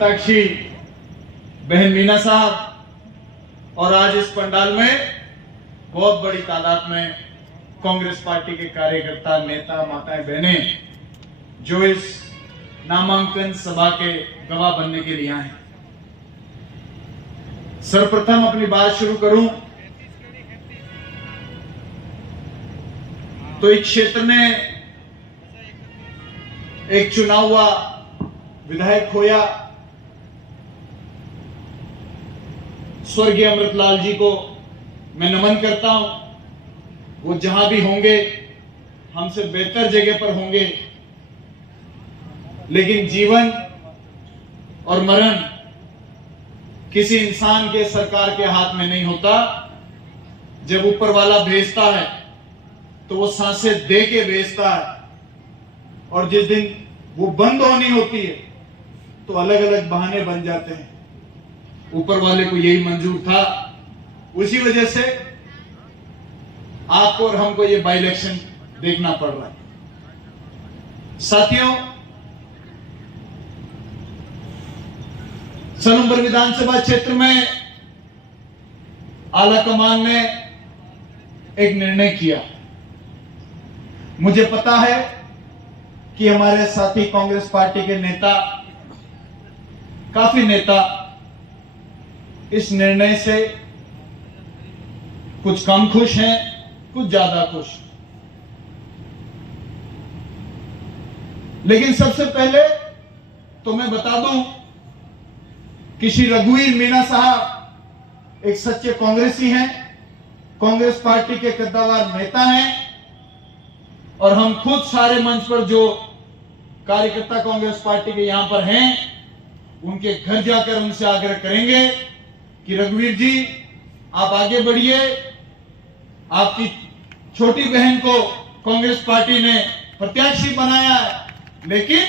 जगताक्षी बहन मीना साहब और आज इस पंडाल में बहुत बड़ी तादाद में कांग्रेस पार्टी के कार्यकर्ता, नेता, माताएं, बहनें जो इस नामांकन सभा के गवाह बनने के लिए आए हैं। सर्वप्रथम अपनी बात शुरू करूं तो इस क्षेत्र में एक चुना हुआ विधायक खोया स्वर्गीय अमृतलाल जी को मैं नमन करता हूं। वो जहां भी होंगे हमसे बेहतर जगह पर होंगे, लेकिन जीवन और मरण किसी इंसान के, सरकार के हाथ में नहीं होता। जब ऊपर वाला भेजता है तो वो सांसें दे के भेजता है, और जिस दिन वो बंद होनी होती है तो अलग अलग बहाने बन जाते हैं। ऊपर वाले को यही मंजूर था, उसी वजह से आपको और हमको ये बाई इलेक्शन देखना पड़ रहा है। साथियों, सनम्बर विधानसभा क्षेत्र में आला कमान ने एक निर्णय किया। मुझे पता है कि हमारे साथी कांग्रेस पार्टी के नेता, काफी नेता इस निर्णय से कुछ कम खुश हैं, कुछ ज्यादा खुश। लेकिन सबसे पहले तो मैं बता दूं कि श्री रघुवीर मीना साहब एक सच्चे कांग्रेसी हैं, कांग्रेस पार्टी के कद्दावर नेता हैं, और हम खुद सारे मंच पर जो कार्यकर्ता कांग्रेस पार्टी के यहां पर हैं उनके घर जाकर उनसे आग्रह करेंगे कि रघुवीर जी आप आगे बढ़िए। आपकी छोटी बहन को कांग्रेस पार्टी ने प्रत्याशी बनाया है, लेकिन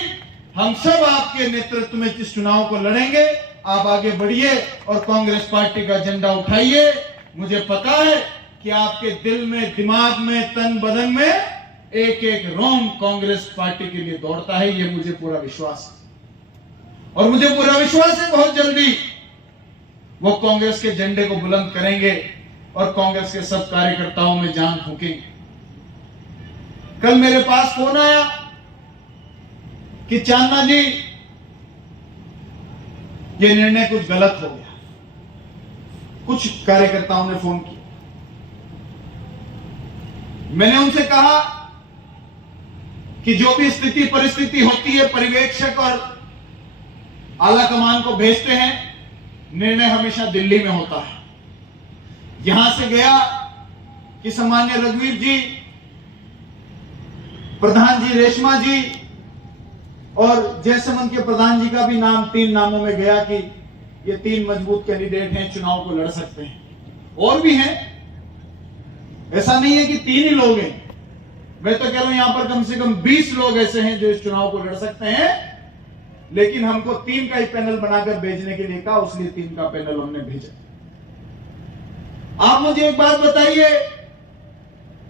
हम सब आपके नेतृत्व में इस चुनाव को लड़ेंगे। आप आगे बढ़िए और कांग्रेस पार्टी का झंडा उठाइए। मुझे पता है कि आपके दिल में, दिमाग में, तन बदन में एक एक रोम कांग्रेस पार्टी के लिए दौड़ता है, ये मुझे पूरा विश्वास है। और मुझे पूरा विश्वास है बहुत जल्दी वो कांग्रेस के झंडे को बुलंद करेंगे और कांग्रेस के सब कार्यकर्ताओं में जान फूकेंगे। कल मेरे पास फोन आया कि चांदना जी ये निर्णय कुछ गलत हो गया। कुछ कार्यकर्ताओं ने फोन किया। मैंने उनसे कहा कि जो भी स्थिति परिस्थिति होती है, पर्यवेक्षक और आला कमान को भेजते हैं, निर्णय हमेशा दिल्ली में होता है। यहां से गया कि सामान्य रघुवीर जी, प्रधान जी रेशमा जी और जयसमंद के प्रधान जी का भी नाम 3 नामों में गया कि ये 3 मजबूत कैंडिडेट हैं, चुनाव को लड़ सकते हैं। और भी हैं, ऐसा नहीं है कि 3 ही लोग हैं। मैं तो कह रहा हूं यहां पर कम से कम 20 लोग ऐसे हैं जो इस चुनाव को लड़ सकते हैं, लेकिन हमको 3 का ही पैनल बनाकर भेजने के लिए कहा, उसलिए 3 का पैनल हमने भेजा। आप मुझे एक बात बताइए,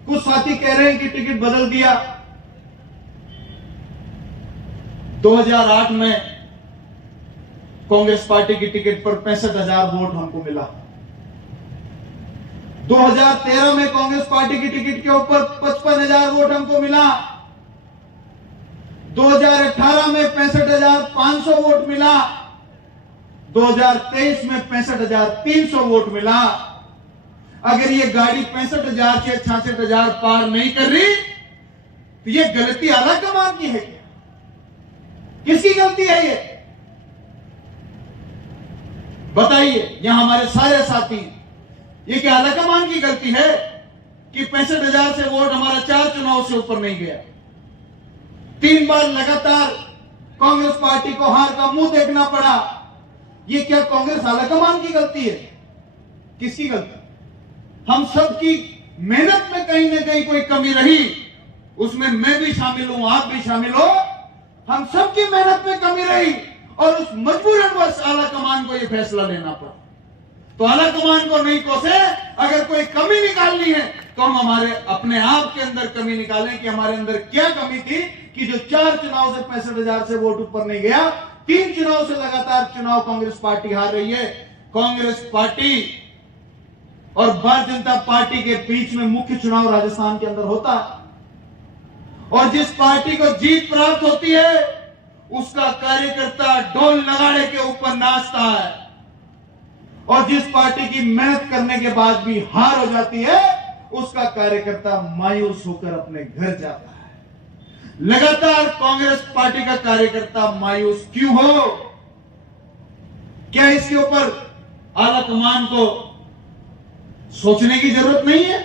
कुछ साथी कह रहे हैं कि टिकट बदल दिया। 2008 में कांग्रेस पार्टी की टिकट पर 65,000 वोट हमको मिला। 2013 में कांग्रेस पार्टी की टिकट के ऊपर 55,000 वोट हमको मिला। 2018 में 65,500 वोट मिला। 2023 में 65,300 वोट मिला। अगर ये गाड़ी 65,000 से 66,000 पार नहीं कर रही तो ये गलती आला कमान की है क्या? किसकी गलती है ये? बताइए। यहां हमारे सारे साथी, ये क्या आला कमान की गलती है कि 65,000 से वोट हमारा 4 चुनाव से ऊपर नहीं गया? 3 बार लगातार कांग्रेस पार्टी को हार का मुंह देखना पड़ा। ये क्या कांग्रेस आला कमान की गलती है? किसकी गलती? हम सबकी मेहनत में कहीं ना कहीं कोई कमी रही, उसमें मैं भी शामिल हूं, आप भी शामिल हो। हम सबकी मेहनत में कमी रही और उस मजबूरनवश आला कमान को यह फैसला लेना पड़ा। तो आला कमान को नहीं कोसे, अगर कोई कमी निकालनी है तो हम हमारे अपने आप के अंदर कमी निकालें कि हमारे अंदर क्या कमी थी कि जो 4 चुनाव से 65,000 से वोट ऊपर नहीं गया, 3 चुनाव से लगातार चुनाव कांग्रेस पार्टी हार रही है। कांग्रेस पार्टी और भारतीय जनता पार्टी के बीच में मुख्य चुनाव राजस्थान के अंदर होता है, और जिस पार्टी को जीत प्राप्त होती है उसका कार्यकर्ता ढोल नगाड़े के ऊपर नाचता है, और जिस पार्टी की मेहनत करने के बाद भी हार हो जाती है उसका कार्यकर्ता मायूस होकर अपने घर जाता है। लगातार कांग्रेस पार्टी का कार्यकर्ता मायूस क्यों हो? क्या इसके ऊपर आला कमान को सोचने की जरूरत नहीं है?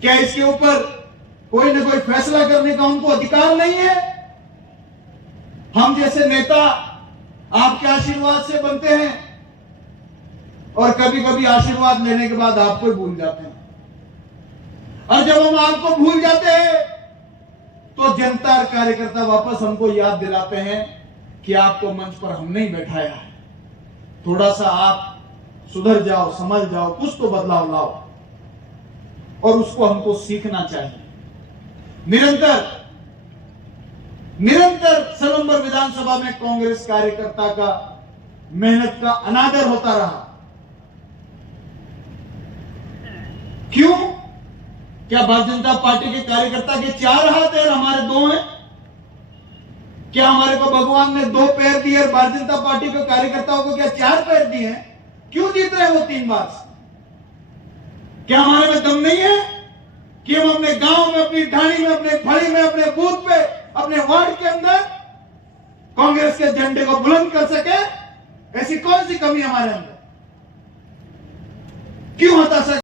क्या इसके ऊपर कोई ना कोई फैसला करने का उनको अधिकार नहीं है? हम जैसे नेता आपके आशीर्वाद से बनते हैं, और कभी कभी आशीर्वाद लेने के बाद आपको ही भूल जाते हैं, और जब हम आपको भूल जाते हैं तो जनता और कार्यकर्ता वापस हमको याद दिलाते हैं कि आपको मंच पर हमने ही बैठाया है, थोड़ा सा आप सुधर जाओ, समझ जाओ, कुछ तो बदलाव लाओ। और उसको हमको सीखना चाहिए। निरंतर 6 नंबर विधानसभा में कांग्रेस कार्यकर्ता का मेहनत का अनादर होता रहा। क्यों? क्या भारतीय जनता पार्टी के कार्यकर्ता के 4 हाथ हैं और हमारे 2 हैं? क्या हमारे को भगवान ने 2 पैर दिए और भारतीय जनता पार्टी के कार्यकर्ताओं को क्या 4 पैर दिए हैं? क्यों जीत रहे हैं वो 3 बार से? क्या हमारे में दम नहीं है कि हम अपने गांव में, अपनी ढाणी में, अपने फड़ी में, अपने बूथ पे, अपने वार्ड के अंदर कांग्रेस के झंडे को बुलंद कर सके? ऐसी कौन सी कमी हमारे अंदर? क्यों होता सके?